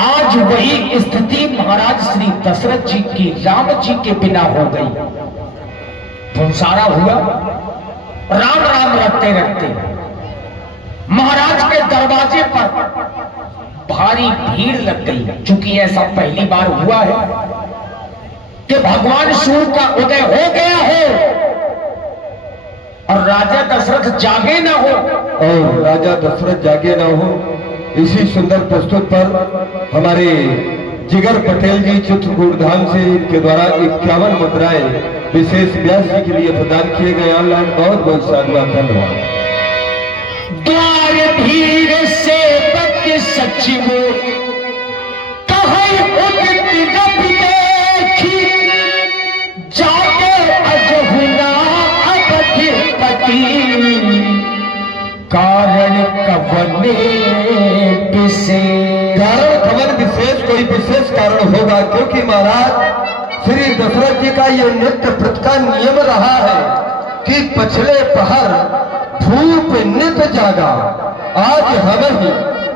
आज वही स्थिति महाराज श्री दशरथ जी की राम जी के बिना हो गई। धुंसारा हुआ, राम राम रखते रखते महाराज के दरवाजे पर भारी भीड़ लग गई। चूंकि ऐसा पहली बार हुआ है कि भगवान सूर्य का उदय हो गया हो और राजा दशरथ जागे ना हो, और राजा दशरथ जागे ना हो। इसी सुंदर प्रस्तुत पर हमारे जिगर पटेल जी चित्रकूट धाम से इनके द्वारा 51 मुद्राएं विशेष व्यास जी के लिए प्रदान किए गए। ऑनलाइन बहुत बहुत साधुवाद, धन्यवाद। द्वार भीड़ से बच सचिवो कहे उदित रब देखी, जागे अजहुना अवधिपति, कारण कवने विशेष कोई विशेष कारण होगा, क्योंकि महाराज श्री दशरथ जी का यह नित्य व्रत का नियम रहा है कि पछले पहर धूप नित जागा। आज हमें ही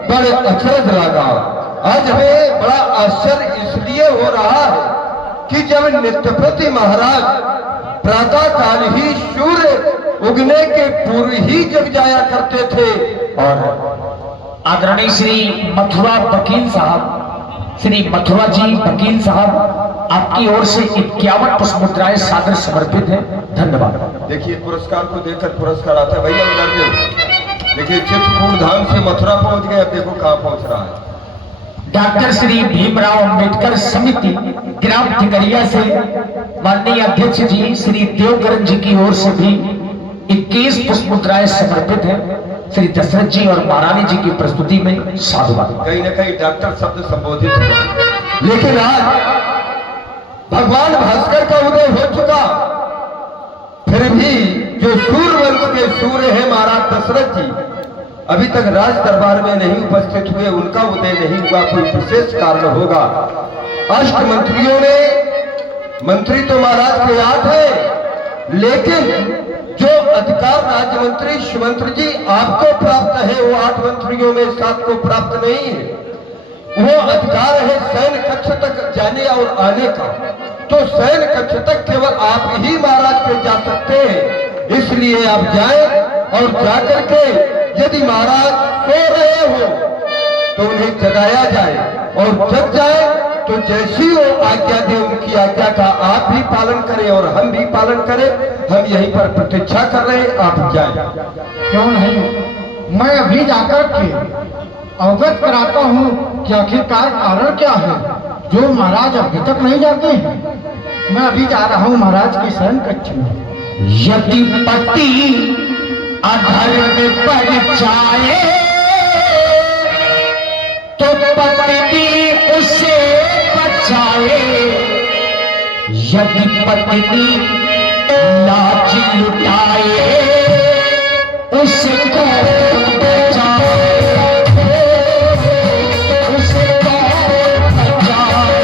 बड़े अचरज लगा। आज हमें बड़ा आश्चर्य इसलिए हो रहा है कि जब नित्यप्रति महाराज प्रातः काल ही सूर्य उगने के पूर्व ही जग जाया करते थे। और आदरणीय श्री मथुरा वकील साहब, श्री मथुरा जी वकील साहब, आपकी ओर से 51 पुष्पमुद्राएं सादर समर्पित है। धन्यवाद। देखिए पुरस्कार को देखकर पुरस्कार आता है भैया उधर। देखिए चित्रकूट धाम से मथुरा पहुंच गए, अब देखो कहां पहुंच रहा है। डॉक्टर श्री भीमराव अंबेडकर समिति ग्राम ठिकरिया से माननीय अध्यक्ष जी श्री देवकरण जी की ओर से भी 21 पुष्पमुद्राएं समर्पित है। श्री दशरथ जी और महारानी जी की प्रस्तुति में साधुवाद। कहीं न कहीं डॉक्टर शब्द संबोधित हुआ, लेकिन आज भगवान भास्कर का उदय हो चुका, फिर भी जो सूर्यवंश के सूर्य है महाराज दशरथ जी अभी तक राज दरबार में नहीं उपस्थित हुए, उनका उदय नहीं हुआ। कोई विशेष कारण होगा। अष्ट मंत्रियों में मंत्री तो महाराज के 8 है, लेकिन जो अधिकार राज्य मंत्री सुमंत्र जी आपको प्राप्त है वो 8 मंत्रियों में 7 को प्राप्त नहीं है। वो अधिकार है सैन्य कक्ष तक जाने और आने का, तो सैन्य कक्ष तक केवल आप ही महाराज के जा सकते हैं। इसलिए आप जाएं और जाकर के यदि महाराज सो रहे हो तो उन्हें जगाया जाए, और जग जाए तो जैसी वो आज्ञा दे उनकी आज्ञा का आप भी पालन करें और हम भी पालन करें। हम यहीं पर प्रतीक्षा कर रहे हैं, आप जाएं। क्यों नहीं, मैं अभी जाकर के अवगत कराता हूँ कि आखिरकार कारण क्या है जो महाराज अभी तक नहीं जाते हैं। मैं अभी जा रहा हूँ महाराज के शयन कक्ष में। यदि पति अधर्म पर जाए तो पत्नी उसे बचाए, यदि पत्नी लाज लुटाए उसको बचाए, उसको बचाए।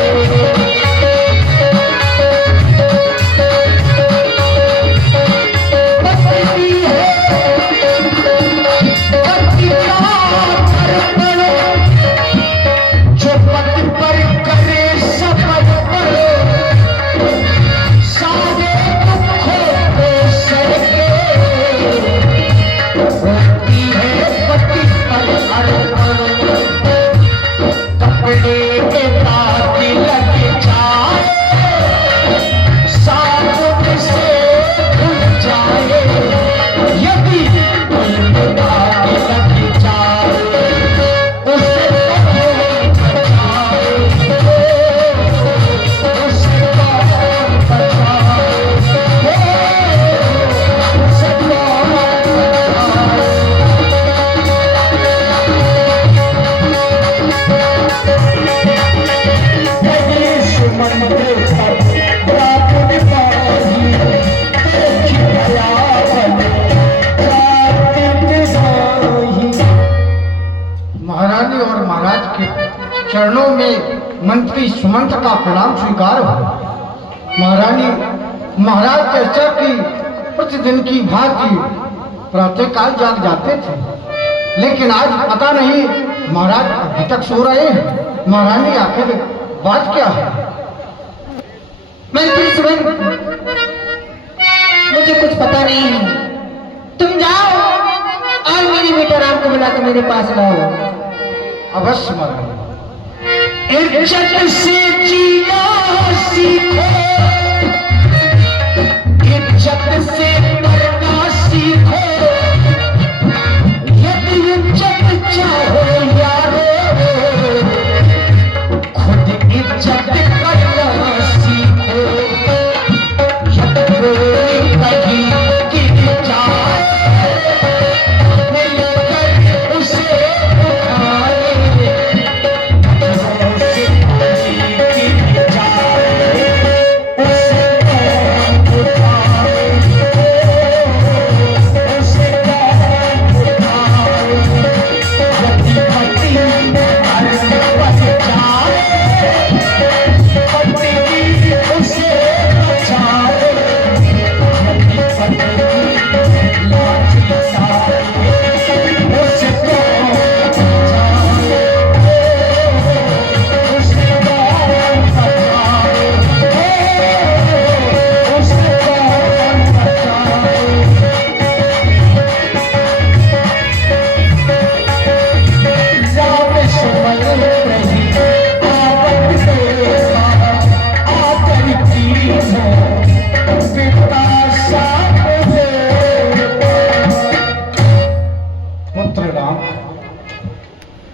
पत्नी है पति का अर्पण, जो पति पर करे समर्पण, सारे दुखों को सह के होती है पति पर अर्पण। कपड़े के दाग लग जाए, साबुन से धुल जाए, यदि दाग लग जाए उसे कौन बचाए, उसे कौन बचाए, उसे कौन बचाए। जगदीश मंदिर पर रात निभाई, देखी दयावन रात निभाई। महारानी और महाराज के चरणों में मंत्री सुमंत का प्रणाम स्वीकार हुआ। महारानी महाराज चर्चा की प्रतिदिन की भांति प्रातःकाल जाग जाते थे, लेकिन आज पता नहीं महाराज अभी तक सो रहे हैं महारानी आखिर बात क्या है? मंत्री सुमन, मुझे कुछ पता नहीं है। तुम जाओ और मेरे बेटा राम को बुला के मेरे पास लाओ। अवश्य महारानी। इज्जत से जीना सीखो, इज्जत से मरना सीखो, यदि इज्जत चाहो यारो, खुद इज्जत करना सीखो। यदि कोई कहीं गिर जाए, मिलकर उसे उठाए,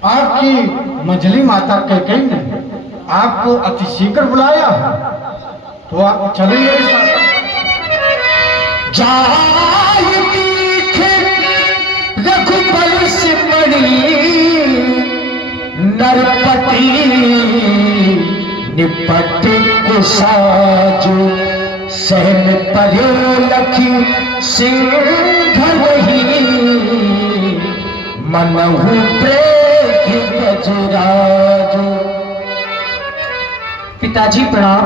आपकी मंजली माता कैकेयी ने आपको अति शीघ्र बुलाया है, तो आप चलिए मेरे साथ। जाय दिखे रघुबल से बड़ी नरपति, निपट कुसाजो सहम पर्यो लखी सिंह वही, मनहु प्रेम गजराजो। पिताजी प्रणाम,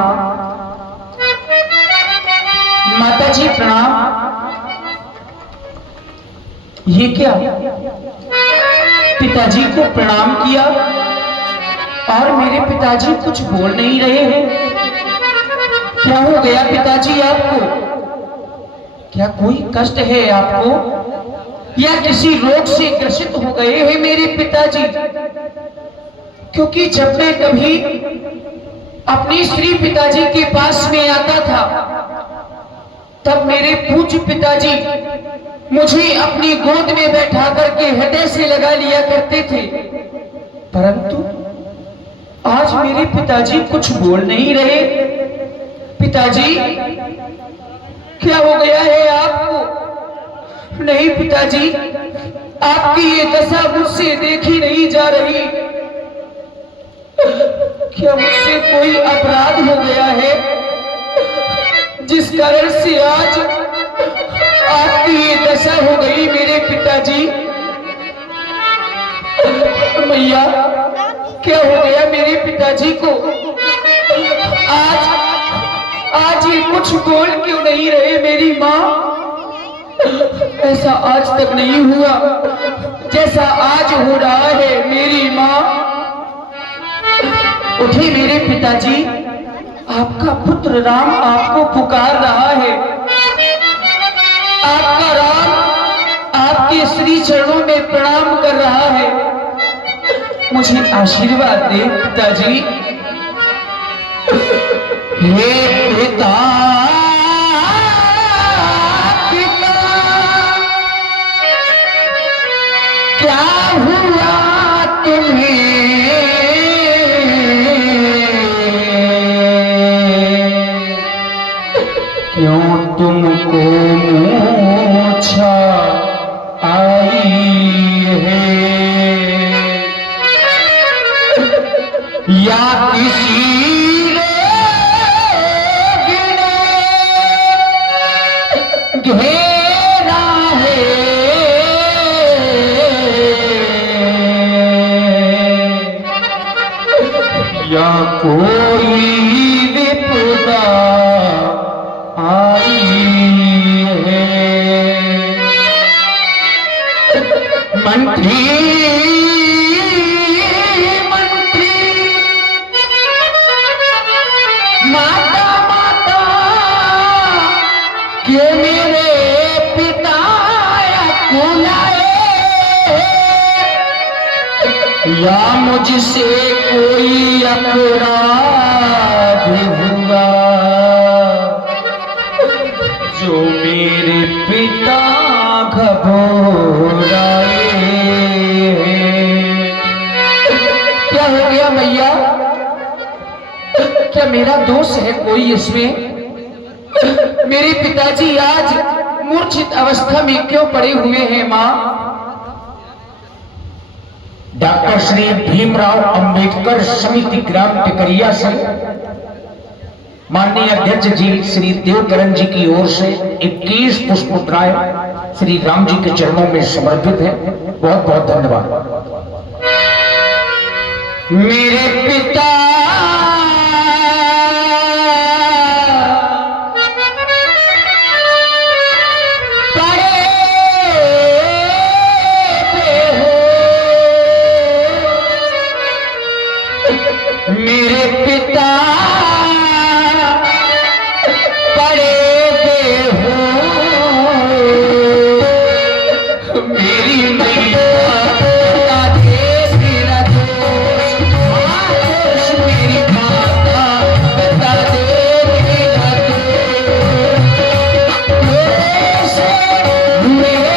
माताजी प्रणाम। ये क्या, पिताजी को प्रणाम किया और मेरे पिताजी कुछ बोल नहीं रहे हैं। क्या हो गया पिताजी आपको? क्या कोई कष्ट है आपको, या किसी रोग से ग्रसित हो गए हैं मेरे पिताजी? क्योंकि जब मैं कभी अपने श्री पिताजी के पास में आता था, तब मेरे पूज्य पिताजी मुझे अपनी गोद में बैठा करके हृदय से लगा लिया करते थे। परंतु आज मेरे पिताजी कुछ बोल नहीं रहे। पिताजी, क्या हो गया है आपको? नहीं पिताजी, आपकी ये दशा मुझसे देखी नहीं जा रही। क्या मुझसे कोई अपराध हो गया है, जिस कारण से आज आपकी ये दशा हो गई मेरे पिताजी? मैया, क्या हो गया मेरे पिताजी को? आज ये कुछ बोल क्यों नहीं रहे मेरी माँ? ऐसा आज तक नहीं हुआ जैसा आज हो रहा है मेरी माँ। उठे मेरे पिताजी, आपका पुत्र राम आपको पुकार रहा है। आपका राम आपके श्री चरणों में प्रणाम कर रहा है। मुझे आशीर्वाद दे पिताजी। हे पिता, पिता, क्या हुआ तुम्हें? क्यों तुमको मूर्छा आई है, या किसी घेरा है? या कोई विपदा आई है? मंत्री, मंत्री, या मुझसे कोई अपराध हुआ जो मेरे पिता घबराए। क्या हो गया मैया? क्या मेरा दोष है कोई इसमें? मेरे पिताजी आज मूर्छित अवस्था में क्यों पड़े हुए हैं माँ? डॉक्टर श्री भीमराव अंबेडकर समिति ग्राम टिकरिया से माननीय अध्यक्ष जी श्री देवकरण जी की ओर से 21 पुष्पोत्तराय श्री राम जी के चरणों में समर्पित है। बहुत बहुत धन्यवाद। मेरे पिता मेरे पिता बड़े बेहो, मेरी मैया बता दे मेरा दोष, मेरी माता बता दे मेरा दोष, मेरे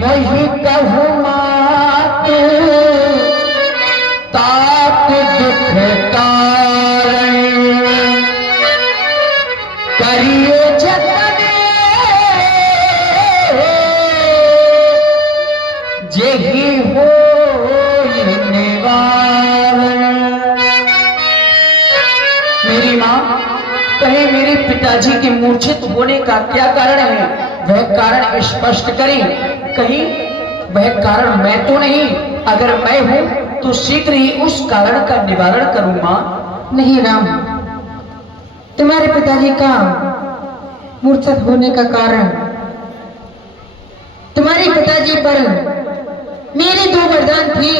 मोहि कहु मातु तात दुख कारण करिए जतन जेहि हो निवारण। मेरी माँ, कहीं मेरे पिताजी के मूर्छित होने का क्या कारण है, वह कारण स्पष्ट करें। कहीं वह कारण मैं तो नहीं, अगर मैं हूं तो शीघ्र ही उस कारण का निवारण करूं मां। नहीं राम, तुम्हारे पिताजी का मूर्छित होने का कारण तुम्हारे पिताजी पर मेरी 2 वरदान थी,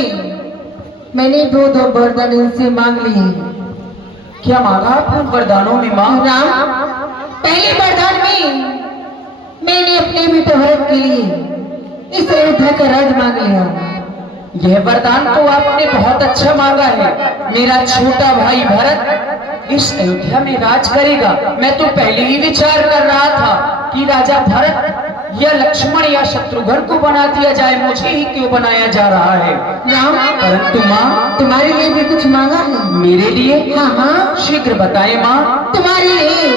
मैंने वो 2 वरदान इनसे मांग लिए। क्या मांगा आपने वरदानों में मां? राम, पहले वरदान में मैंने अपने बेटे भरत के लिए इस अयोध्या का राज मांग लिया। यह वरदान तो आपने बहुत अच्छा मांगा है। मेरा छोटा भाई भरत इस अयोध्या में राज करेगा। मैं तो पहले ही विचार कर रहा था कि राजा भरत या लक्ष्मण या शत्रुघ्न को बना दिया जाए, मुझे ही क्यों बनाया जा रहा है। राम, परंतु माँ, तुम्हारे लिए भी कुछ मांगा है। मेरे लिए? हाँ हाँ, शीघ्र बताएं माँ। तुम्हारे लिए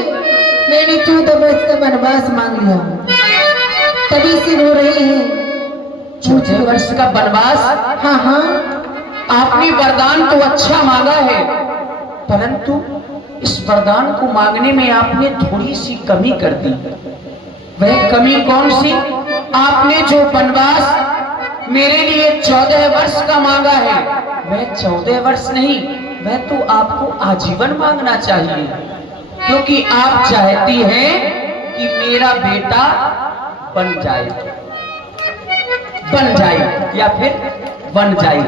मैंने 14 वर्ष का वनवास मांग लिया, तभी से रो रही है। 14 वर्ष का वनवास? हाँ हाँ, आपने वरदान तो अच्छा मांगा है, परंतु इस वरदान को मांगने में आपने थोड़ी सी कमी कर दी। वह कमी कौन सी? आपने जो वनवास मेरे लिए 14 वर्ष का मांगा है, वह 14 वर्ष नहीं, वह तो आपको आजीवन मांगना चाहिए, क्योंकि आप चाहती हैं कि मेरा बेटा बन जाए या फिर बन जाए।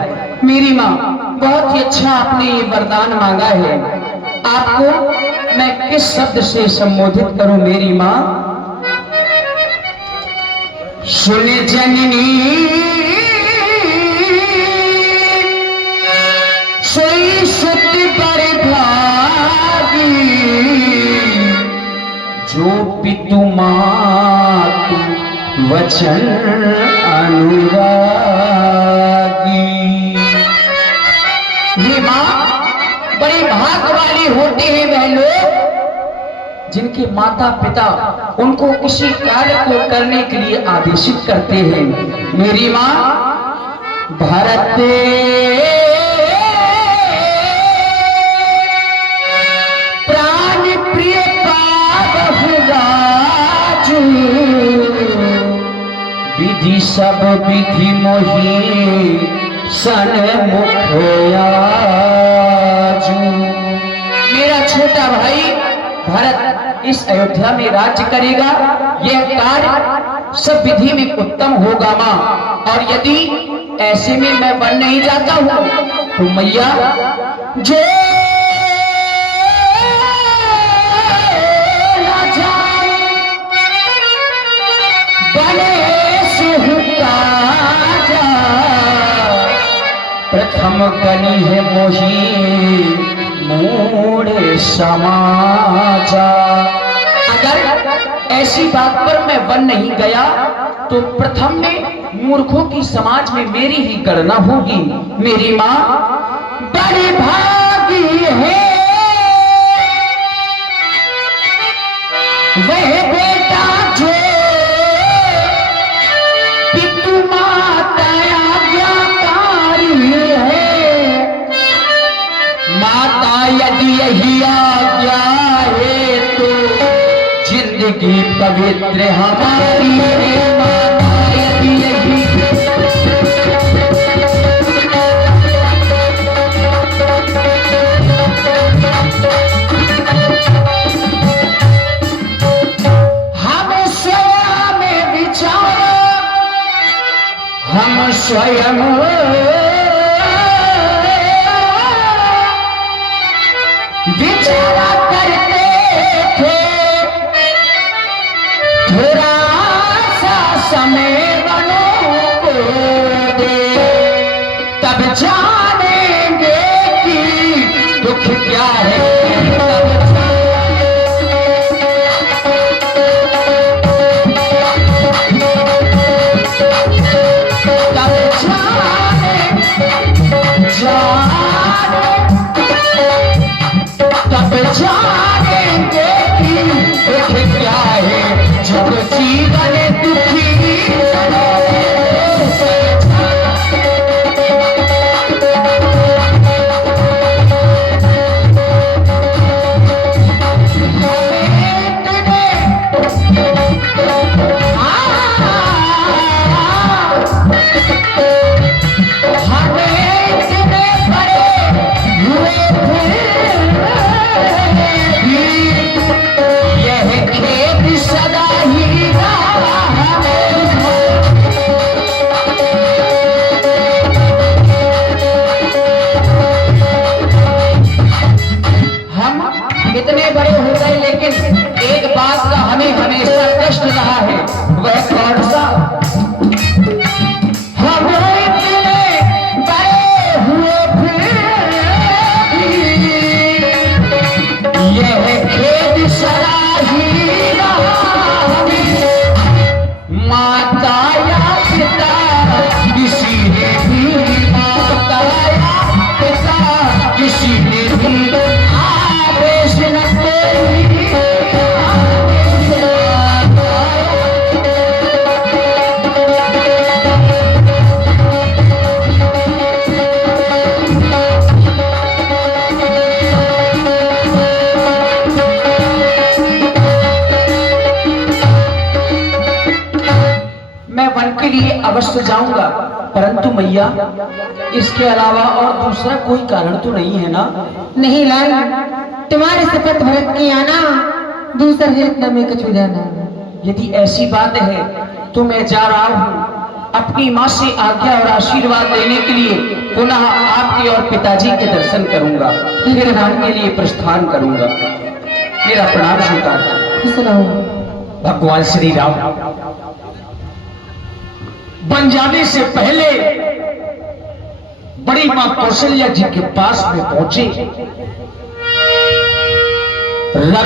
मेरी माँ, बहुत ही अच्छा आपने ये वरदान मांगा है। आपको मैं किस शब्द से संबोधित करूं मेरी माँ? सुन जननी सोई सुत पर भागी, जो पितु मातु वचन अनुरागी। ये माँ, बड़े भाग वाले होते हैं वह लोग जिनके माता पिता उनको किसी कार्य को करने के लिए आदेशित करते हैं। मेरी माँ, भारत प्राण प्रिय पावहुराजू, विधि सब विधि मोहि सन्मुख आजू। मेरा छोटा भाई भरत इस अयोध्या में राज्य करेगा। यह कार्य सब विधि में उत्तम होगा माँ, और यदि ऐसे में मैं बन नहीं जाता हूँ तो मैया जो प्रथम कनी है मोही मूढ़ समाजा। अगर ऐसी बात पर मैं बन नहीं गया तो प्रथम में मूर्खों की समाज में मेरी ही गणना होगी। मेरी माँ, बड़ी भागी है वह बेटा जो पितु माता आज्ञाकारी है। माता यदि यही आज्ञा है तो जिंदगी पवित्र हमारी है। माता यदि यही हम स्वयं विचारा करते थे, थोड़ा सा समय बनों को दे, तब जानेंगे कि दुख क्या है। तब मैं वन के लिए अवश्य जाऊंगा, परंतु मैया इसके अलावा और दूसरा कोई कारण तो नहीं है ना? नहीं लाल, तुम्हारे शपथ भरत की आना दूसरे इतना में कुछ हो जाना। यदि ऐसी बात है तो मैं जा रहा हूँ अपनी माँ से आज्ञा और आशीर्वाद लेने के लिए। पुनः आपके और पिताजी के दर्शन करूंगा, फिर वन के लिए प्रस्थान करूंगा। मेरा प्रणाम स्वीकार करें। खुश रहो। भगवान श्री राम बन जाने से पहले बड़ी मां कौशल्या जी के पास में पहुंचे।